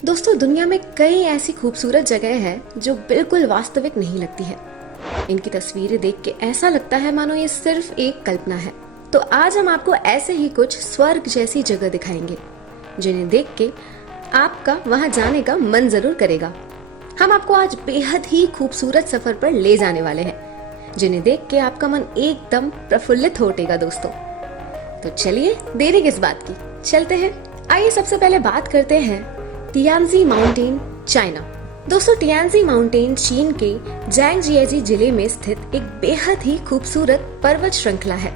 दोस्तों, दुनिया में कई ऐसी खूबसूरत जगह हैं जो बिल्कुल वास्तविक नहीं लगती है। इनकी तस्वीरें देख के ऐसा लगता है मानो ये सिर्फ एक कल्पना है। तो आज हम आपको ऐसे ही कुछ स्वर्ग जैसी जगह दिखाएंगे जिन्हें देख के आपका वहां जाने का मन जरूर करेगा। हम आपको आज बेहद ही खूबसूरत सफर पर ले जाने वाले हैं जिन्हें देख के आपका मन एकदम प्रफुल्लित हो उठेगा। दोस्तों, तो चलिए देरी किस बात की, चलते हैं। आइए सबसे पहले बात करते हैं टियानजी माउंटेन, चाइना। दोस्तों, टियानजी माउंटेन चीन के जैंगजियाजी जिले में स्थित एक बेहद ही खूबसूरत पर्वत श्रृंखला है।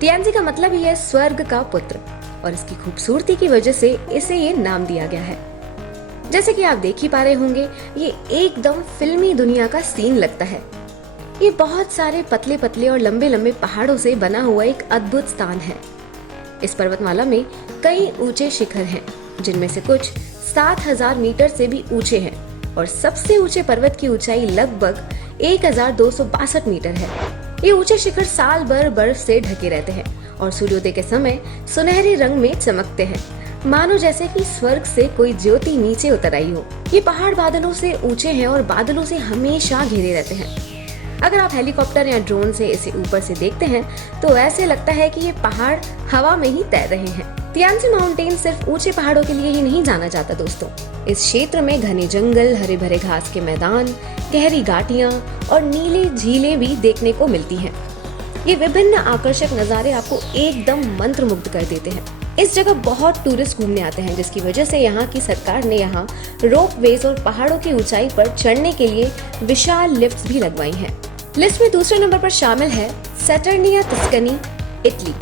टियानजी का मतलब ही है स्वर्ग का पुत्र और इसकी खूबसूरती की वजह से इसे ये नाम दिया गया है। जैसे कि आप देख ही पा रहे होंगे, ये एकदम फिल्मी दुनिया का सीन लगता है। ये बहुत सारे पतले पतले और लंबे लंबे पहाड़ों से बना हुआ एक अद्भुत स्थान है। इस पर्वतमाला में कई ऊंचे शिखर हैं, जिनमें से कुछ 7,000 मीटर से भी ऊंचे हैं और सबसे ऊंचे पर्वत की ऊंचाई लगभग 1,262 मीटर है। ये ऊंचे शिखर साल भर बर्फ से ढके रहते हैं और सूर्योदय के समय सुनहरे रंग में चमकते हैं, मानो जैसे कि स्वर्ग से कोई ज्योति नीचे उतर आई हो। ये पहाड़ बादलों से ऊंचे हैं और बादलों से हमेशा घिरे रहते हैं। अगर आप हेलीकॉप्टर या ड्रोन से इसे ऊपर से देखते हैं तो ऐसे लगता है कि ये पहाड़ हवा में ही तैर रहे हैं। टियानजी माउंटेन सिर्फ ऊंचे पहाड़ों के लिए ही नहीं जाना जाता दोस्तों। इस क्षेत्र में घने जंगल, हरे भरे घास के मैदान, गहरी घाटियां और नीली झीलें भी देखने को मिलती हैं। ये विभिन्न आकर्षक नजारे आपको एकदम मंत्रमुग्ध कर देते हैं। इस जगह बहुत टूरिस्ट घूमने आते हैं, जिसकी वजह से यहाँ की सरकार ने यहाँ रोपवेज और पहाड़ों की ऊंचाई पर चढ़ने के लिए विशाल लिफ्ट्स भी लगवाई हैं। लिस्ट में दूसरे नंबर पर शामिल है सैटर्निया टस्कनी, इटली।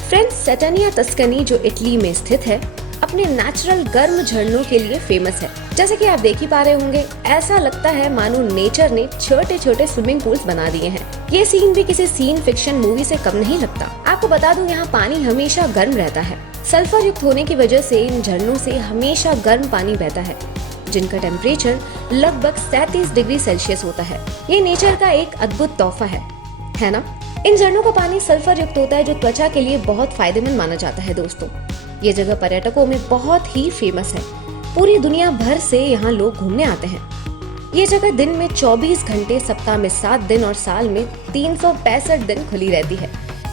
फ्रेंड्स, सैटर्निया टस्कनी जो इटली में स्थित है, अपने नेचुरल गर्म झरनों के लिए फेमस है। जैसे कि आप देख ही पा रहे होंगे, ऐसा लगता है मानो नेचर ने छोटे छोटे स्विमिंग पूल्स बना दिए हैं। ये सीन भी किसी सीन फिक्शन मूवी से कम नहीं लगता। आपको बता दूं, यहाँ पानी हमेशा गर्म रहता है। सल्फर युक्त होने की वजह से इन झरनों से हमेशा गर्म पानी बहता है, जिनका टेम्परेचर लगभग 37 डिग्री सेल्सियस होता है। ये नेचर का एक अद्भुत तोहफा है ना? इन झरनों का पानी सल्फर युक्त होता है, जो त्वचा के लिए बहुत फायदेमंद माना जाता है। दोस्तों, ये जगह पर्यटकों में बहुत ही फेमस है। पूरी दुनिया भर से यहाँ लोग घूमने आते हैं। ये जगह दिन में 24 घंटे, सप्ताह में 7 दिन और साल में 365 दिन खुली रहती है।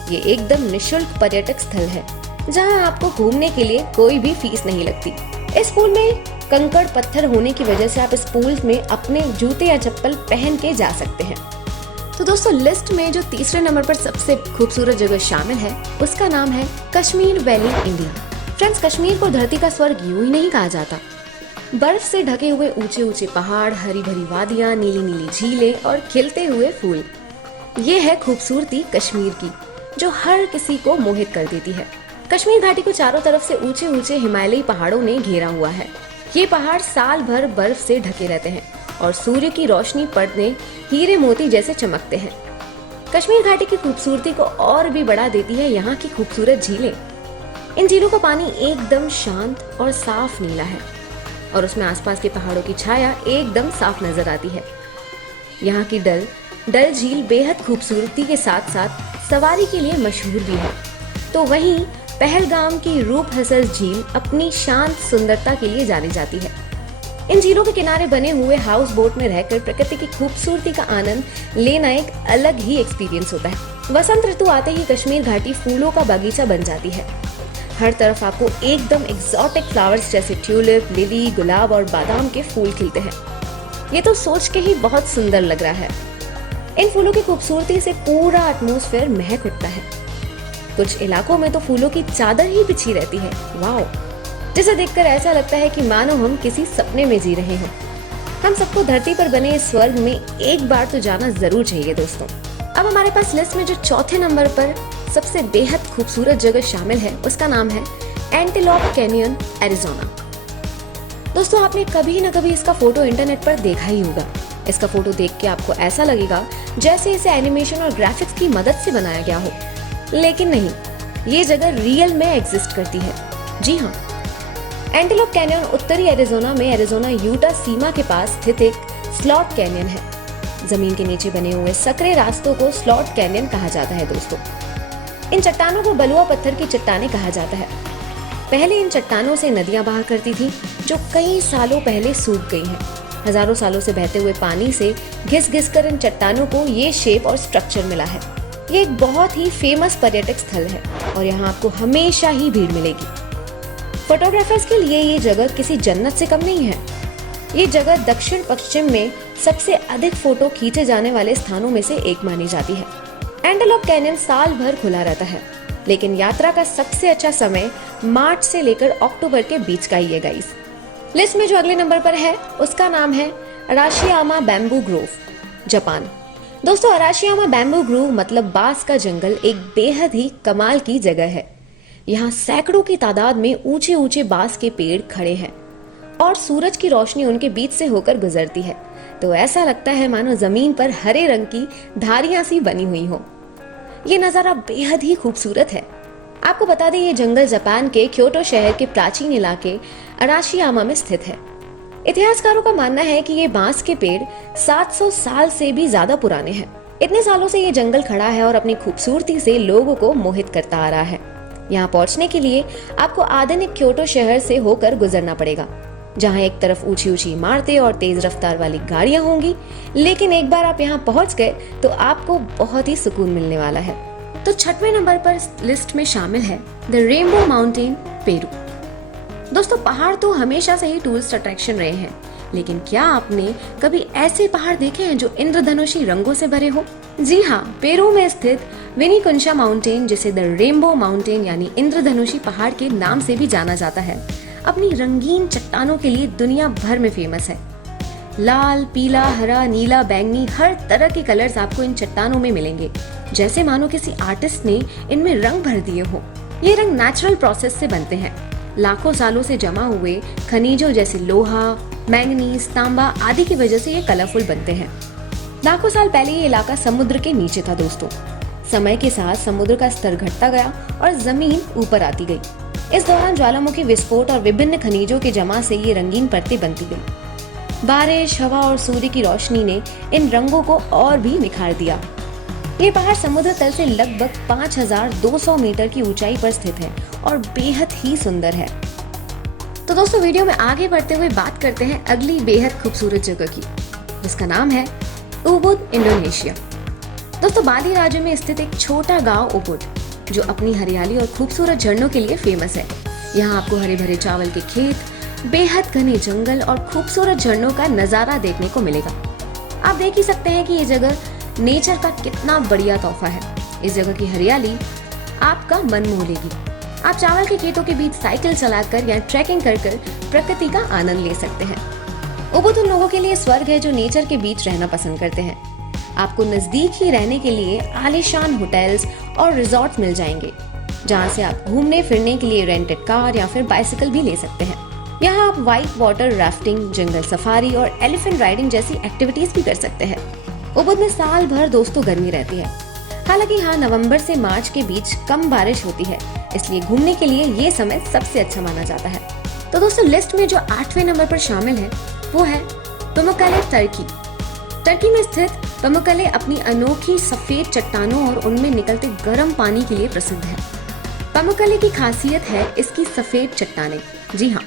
ये एकदम निःशुल्क पर्यटक स्थल है, जहाँ आपको घूमने के लिए कोई भी फीस नहीं लगती। इस पूल में कंकड़ पत्थर होने की वजह से आप इस पूल में अपने जूते या चप्पल पहन के जा सकते हैं। तो दोस्तों, लिस्ट में जो तीसरे नंबर पर सबसे खूबसूरत जगह शामिल है, उसका नाम है Kashmir valley, India. Friends, Kashmir को धरती का स्वर्ग यूं ही नहीं कहा जाता। बर्फ से ढके हुए ऊंचे ऊंचे पहाड़, हरी भरी वादियां, नीली नीली झीलें और खिलते हुए फूल, ये है खूबसूरती कश्मीर की, जो हर किसी को मोहित कर देती है। कश्मीर घाटी को चारों तरफ से ऊंचे ऊंचे हिमालयी पहाड़ों ने घेरा हुआ है। ये पहाड़ साल भर बर्फ से ढके रहते हैं और सूर्य की रोशनी पड़ने हीरे मोती जैसे चमकते हैं। कश्मीर घाटी की खूबसूरती को और भी बढ़ा देती है यहाँ की खूबसूरत झीलें। इन झीलों का पानी एकदम शांत और साफ नीला है और उसमें आसपास के पहाड़ों की छाया एकदम साफ नजर आती है। यहाँ की डल झील बेहद खूबसूरती के साथ साथ सवारी के लिए मशहूर भी है। तो वहीं पहलगाम की रूप हसर झील अपनी शांत सुंदरता के लिए जानी जाती है। इन झीलों के किनारे बने हुए हाउस बोट में रहकर प्रकृति की खूबसूरती का आनंद लेना एक अलग ही एक्सपीरियंस होता है। वसंत ऋतु आते ही कश्मीर घाटी फूलों का बगीचा बन जाती है। हर तरफ आपको एकदम एक्सोटिक फ्लावर्स जैसे ट्यूलिप, लिली, गुलाब और बादाम के फूल खिलते हैं। ये तो सोच के ही बहुत सुंदर लग रहा है। इन फूलों की खूबसूरती से पूरा एटमॉस्फेयर महक उठता है। कुछ इलाकों में तो फूलों की चादर ही बिछी रहती है। वाओ, जिसे देखकर ऐसा लगता है कि मानो हम किसी सपने में जी रहे हैं। हम सबको धरती पर बने इस स्वर्ग में एक बार तो जाना जरूर चाहिए दोस्तों। अब हमारे पास लिस्ट में जो चौथे नंबर पर सबसे बेहद खूबसूरत जगह शामिल है, उसका नाम है एंटीलोप कैनियन, एरिज़ोना। दोस्तों, आपने कभी न कभी इसका फोटो इंटरनेट पर देखा ही होगा। इसका फोटो देख के आपको ऐसा लगेगा जैसे इसे एनिमेशन और ग्राफिक्स की मदद से बनाया गया हो, लेकिन नहीं, ये जगह रियल में एग्जिस्ट करती है। जी हाँ, एंटीलोप कैनियन उत्तरी एरिज़ोना में एरिज़ोना यूटा सीमा के पास स्थित एक स्लॉट कैनियन है। जमीन के नीचे बने हुए सकरे रास्तों को स्लॉट कैनियन कहा जाता है दोस्तों। इन चट्टानों को बलुआ पत्थर की चट्टानें कहा जाता है। पहले इन चट्टानों से नदियां बहा करती थी जो कई सालों पहले सूख गई हैं। हजारों सालों से बहते हुए पानी से घिस घिस कर इन चट्टानों को ये शेप और स्ट्रक्चर मिला है। ये एक बहुत ही फेमस पर्यटक स्थल है और यहाँ आपको हमेशा ही भीड़ मिलेगी। फोटोग्राफर्स के लिए ये जगह किसी जन्नत से कम नहीं है। ये जगह दक्षिण पश्चिम में सबसे अधिक फोटो खींचे जाने वाले स्थानों में से एक मानी जाती है। एंटेलोप कैनियन साल भर खुला रहता है, लेकिन यात्रा का सबसे अच्छा समय मार्च से लेकर अक्टूबर के बीच का ही है गाइस। लिस्ट में जो अगले नंबर पर है उसका नाम है अराशियामा बैम्बू ग्रोव, जापान। दोस्तों, अराशियामा बैम्बू ग्रोव मतलब बांस का जंगल एक बेहद ही कमाल की जगह है। यहाँ सैकड़ों की तादाद में ऊंचे ऊंचे बांस के पेड़ खड़े हैं और सूरज की रोशनी उनके बीच से होकर गुजरती है, तो ऐसा लगता है मानो जमीन पर हरे रंग की धारियां सी बनी हुई हो। ये नजारा बेहद ही खूबसूरत है। आपको बता दें, ये जंगल जापान के क्योटो शहर के प्राचीन इलाके अराशियामा में स्थित है। इतिहासकारों का मानना है कि ये बांस के पेड़ 700 साल से भी ज्यादा पुराने हैं। इतने सालों से ये जंगल खड़ा है और अपनी खूबसूरती से लोगों को मोहित करता आ रहा है। यहाँ पहुंचने के लिए आपको आधुनिक क्योटो शहर से होकर गुजरना पड़ेगा, जहाँ एक तरफ ऊंची ऊंची इमारतें और तेज रफ्तार वाली गाड़ियां होंगी, लेकिन एक बार आप यहाँ पहुंच गए तो आपको बहुत ही सुकून मिलने वाला है। तो 6वें नंबर पर लिस्ट में शामिल है द रेनबो माउंटेन, पेरू। दोस्तों, पहाड़ तो हमेशा से ही टूरिस्ट अट्रैक्शन रहे हैं, लेकिन क्या आपने कभी ऐसे पहाड़ देखे हैं जो इंद्रधनुषी रंगों से भरे हो? जी हाँ, पेरू में स्थित विनिकुंचा माउंटेन, जिसे द रेनबो माउंटेन यानी इंद्रधनुषी पहाड़ के नाम से भी जाना जाता है, अपनी रंगीन चट्टानों के लिए दुनिया भर में फेमस है। लाल, पीला, हरा, नीला, बैंगनी हर तरह के कलर्स आपको इन चट्टानों में मिलेंगे, जैसे मानो किसी आर्टिस्ट ने इनमें रंग भर दिए हो। ये रंग नेचुरल प्रोसेस से बनते हैं। लाखों सालों से जमा हुए खनिजों जैसे लोहा, मैंगनीज, तांबा आदि की वजह से ये कलरफुल बनते हैं। लाखों साल पहले ये इलाका समुद्र के नीचे था दोस्तों। समय के साथ समुद्र का स्तर घटता गया और जमीन ऊपर आती गई। इस दौरान ज्वालामुखी विस्फोट और विभिन्न खनिजों के जमा से ये रंगीन परतें बनती गई। बारिश, हवा और सूर्य की रोशनी ने इन रंगों को और भी निखार दिया। ये पहाड़ समुद्र तल से लगभग 5200 मीटर की ऊंचाई पर स्थित है और बेहद ही सुंदर है। तो दोस्तों, वीडियो में आगे बढ़ते हुए बात करते हैं अगली बेहद खूबसूरत जगह की, जिसका नाम है उबुद, इंडोनेशिया। दोस्तों, बाली राज्य में स्थित एक छोटा गांव उबुद, जो अपनी हरियाली और खूबसूरत झरनों के लिए फेमस है। यहाँ आपको हरे भरे चावल के खेत, बेहद घने जंगल और खूबसूरत झरनों का नजारा देखने को मिलेगा। आप देख ही सकते हैं कि ये जगह नेचर का कितना बढ़िया तोहफा है। इस जगह की हरियाली आपका मन मोह लेगी। आप चावल के खेतों के बीच साइकिल चलाकर या ट्रैकिंग कर प्रकृति का आनंद ले सकते हैं। उबुद उन लोगों के लिए स्वर्ग है जो नेचर के बीच रहना पसंद करते हैं। आपको नजदीक ही रहने के लिए आलीशान होटल्स और रिजॉर्ट मिल जाएंगे, जहाँ से आप घूमने फिरने के लिए रेंटेड कार या फिर बाइसिकल भी ले सकते हैं। यहाँ आप व्हाइट वाटर राफ्टिंग, जंगल सफारी और एलिफेंट राइडिंग जैसी एक्टिविटीज भी कर सकते हैं। उबुद में साल भर दोस्तों गर्मी रहती है। हालांकि यहाँ नवंबर से मार्च के बीच कम बारिश होती है, इसलिए घूमने के लिए ये समय सबसे अच्छा माना जाता है। तो दोस्तों, लिस्ट में जो 8वें नंबर पर शामिल है वो है पमुक्कले, टर्की। टर्की में स्थित पमुक्कले अपनी अनोखी सफेद चट्टानों और उनमें निकलते गर्म पानी के लिए प्रसिद्ध है। पमुक्कले की खासियत है इसकी सफेद चट्टानें। जी हाँ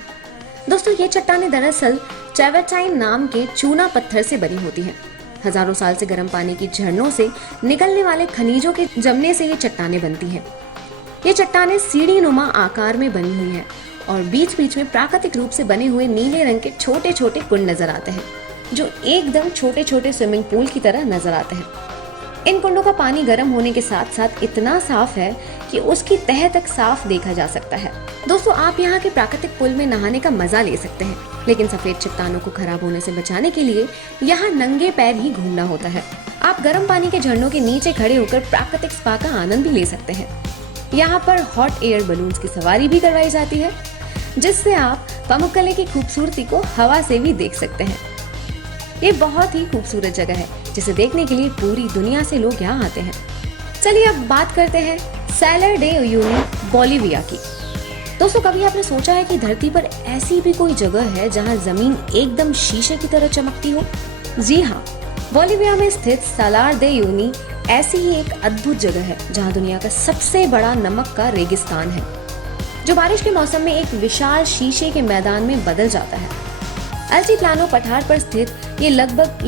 दोस्तों, ये चट्टानें दरअसल ट्रेवर्टाइन नाम के चूना पत्थर से बनी होती हैं। हजारों साल से गर्म पानी की झरनों से निकलने वाले खनिजों के जमने से ये चट्टानें बनती हैं। ये चट्टानें सीढ़ी नुमा आकार में बनी हुई हैं और बीच बीच में प्राकृतिक रूप से बने हुए नीले रंग के छोटे छोटे कुंड नजर आते हैं, जो एकदम छोटे छोटे स्विमिंग पूल की तरह नजर आते हैं। इन कुंडों का पानी गर्म होने के साथ साथ इतना साफ है कि उसकी तह तक साफ देखा जा सकता है। दोस्तों, आप यहाँ के प्राकृतिक पुल में नहाने का मजा ले सकते हैं, लेकिन सफेद चट्टानों को खराब होने से बचाने के लिए यहाँ नंगे पैर ही घूमना होता है। आप गर्म पानी के झरनों के नीचे खड़े होकर प्राकृतिक स्पा का आनंद भी ले सकते हैं। यहाँ पर हॉट एयर बलून्स की सवारी भी करवाई जाती है, जिससे आप पमुक्कले की खूबसूरती को हवा से भी देख सकते हैं। ये बहुत ही खूबसूरत जगह है, जिसे देखने के लिए पूरी दुनिया से लोग यहाँ आते हैं। चलिए अब बात करते हैं सैलर डे उयुनी, बोलिविया की। दोस्तों, कभी आपने सोचा है कि धरती पर ऐसी भी कोई जगह है जहां जमीन एकदम शीशे की तरह चमकती हो? जी हाँ, बोलिविया में स्थित सालार दे यूनी ऐसी ही एक अद्भुत जगह है, जहां दुनिया का सबसे बड़ा नमक का रेगिस्तान है, जो बारिश के मौसम में एक विशाल शीशे के मैदान में बदल जाता है। अल्टीप्लानो पठार पर स्थित ये लगभग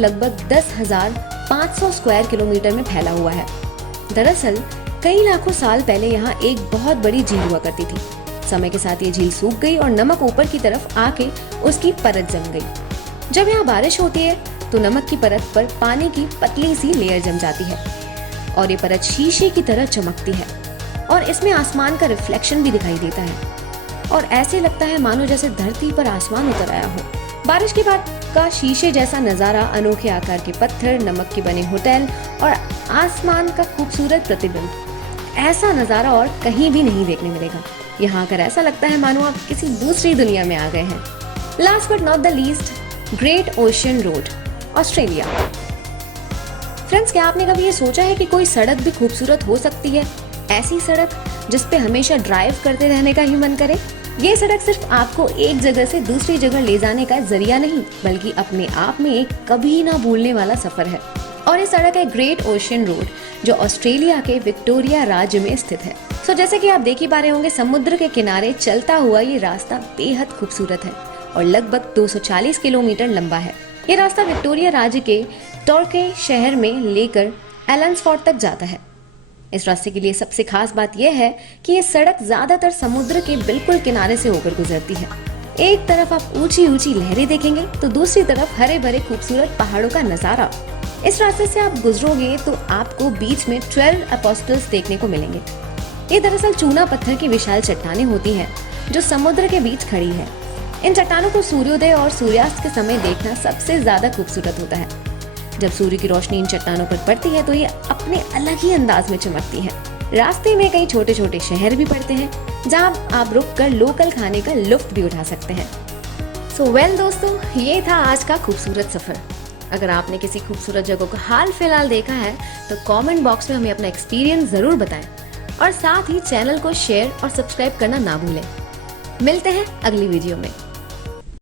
10,500 स्क्वायर किलोमीटर में फैला हुआ है। दरअसल कई लाखों साल पहले यहाँ एक बहुत बड़ी झील हुआ करती थी। समय के साथ ये झील सूख गई और नमक ऊपर की तरफ आके उसकी परत जम गई। जब यहाँ बारिश होती है तो नमक की परत पर पानी की पतली सी लेयर जम जाती है और ये परत शीशे की तरह चमकती है और इसमें आसमान का रिफ्लेक्शन भी दिखाई देता है और ऐसे लगता है मानो जैसे धरती पर आसमान उतर आया हो। बारिश के बाद का शीशे जैसा नजारा, अनोखे आकार के पत्थर, नमक के बने होटल और आसमान का खूबसूरत प्रतिबिंब, ऐसा नजारा और कहीं भी नहीं देखने मिलेगा। यहाँ आकर ऐसा लगता है मानो आप किसी दूसरी दुनिया में आ गए हैं। Last but not the least, great ocean road, Australia. Friends, क्या आपने कभी ये सोचा है कि कोई सड़क भी खूबसूरत हो सकती है? ऐसी सड़क जिस पे हमेशा ड्राइव करते रहने का ही मन करे। ये सड़क सिर्फ आपको एक जगह से दूसरी जगह ले जाने का जरिया नहीं, बल्कि अपने आप में एक कभी ना भूलने वाला सफर है। और ये सड़क है ग्रेट ओशियन रोड, जो ऑस्ट्रेलिया के विक्टोरिया राज्य में स्थित है। सो जैसे कि आप देख ही पा रहे होंगे, समुद्र के किनारे चलता हुआ ये रास्ता बेहद खूबसूरत है और लगभग 240 किलोमीटर लंबा है। ये रास्ता विक्टोरिया राज्य के टॉर्के शहर में लेकर एलन्सफोर्ड तक जाता है। इस रास्ते के लिए सबसे खास बात यह है कि ये सड़क ज्यादातर समुद्र के बिल्कुल किनारे से होकर गुजरती है। एक तरफ आप ऊंची ऊंची लहरें देखेंगे तो दूसरी तरफ हरे भरे खूबसूरत पहाड़ों का नजारा। इस रास्ते से आप गुजरोगे तो आपको बीच में 12 अपोस्टल्स देखने को मिलेंगे। ये दरअसल चूना पत्थर की विशाल चट्टानें होती हैं जो समुद्र के बीच खड़ी है। इन चट्टानों को सूर्योदय और सूर्यास्त के समय देखना सबसे ज्यादा खूबसूरत होता है। जब सूर्य की रोशनी इन चट्टानों पर पड़ती है तो ये अपने अलग ही अंदाज में चमकती है। रास्ते में कई छोटे छोटे शहर भी पड़ते हैं जहां आप रुककर लोकल खाने का लुत्फ भी उठा सकते हैं। सो वेल दोस्तों, ये था आज का खूबसूरत सफर। अगर आपने किसी खूबसूरत जगह को हाल फिलहाल देखा है तो कमेंट बॉक्स में हमें अपना एक्सपीरियंस जरूर बताएं और साथ ही चैनल को शेयर और सब्सक्राइब करना ना भूलें। मिलते हैं अगली वीडियो में।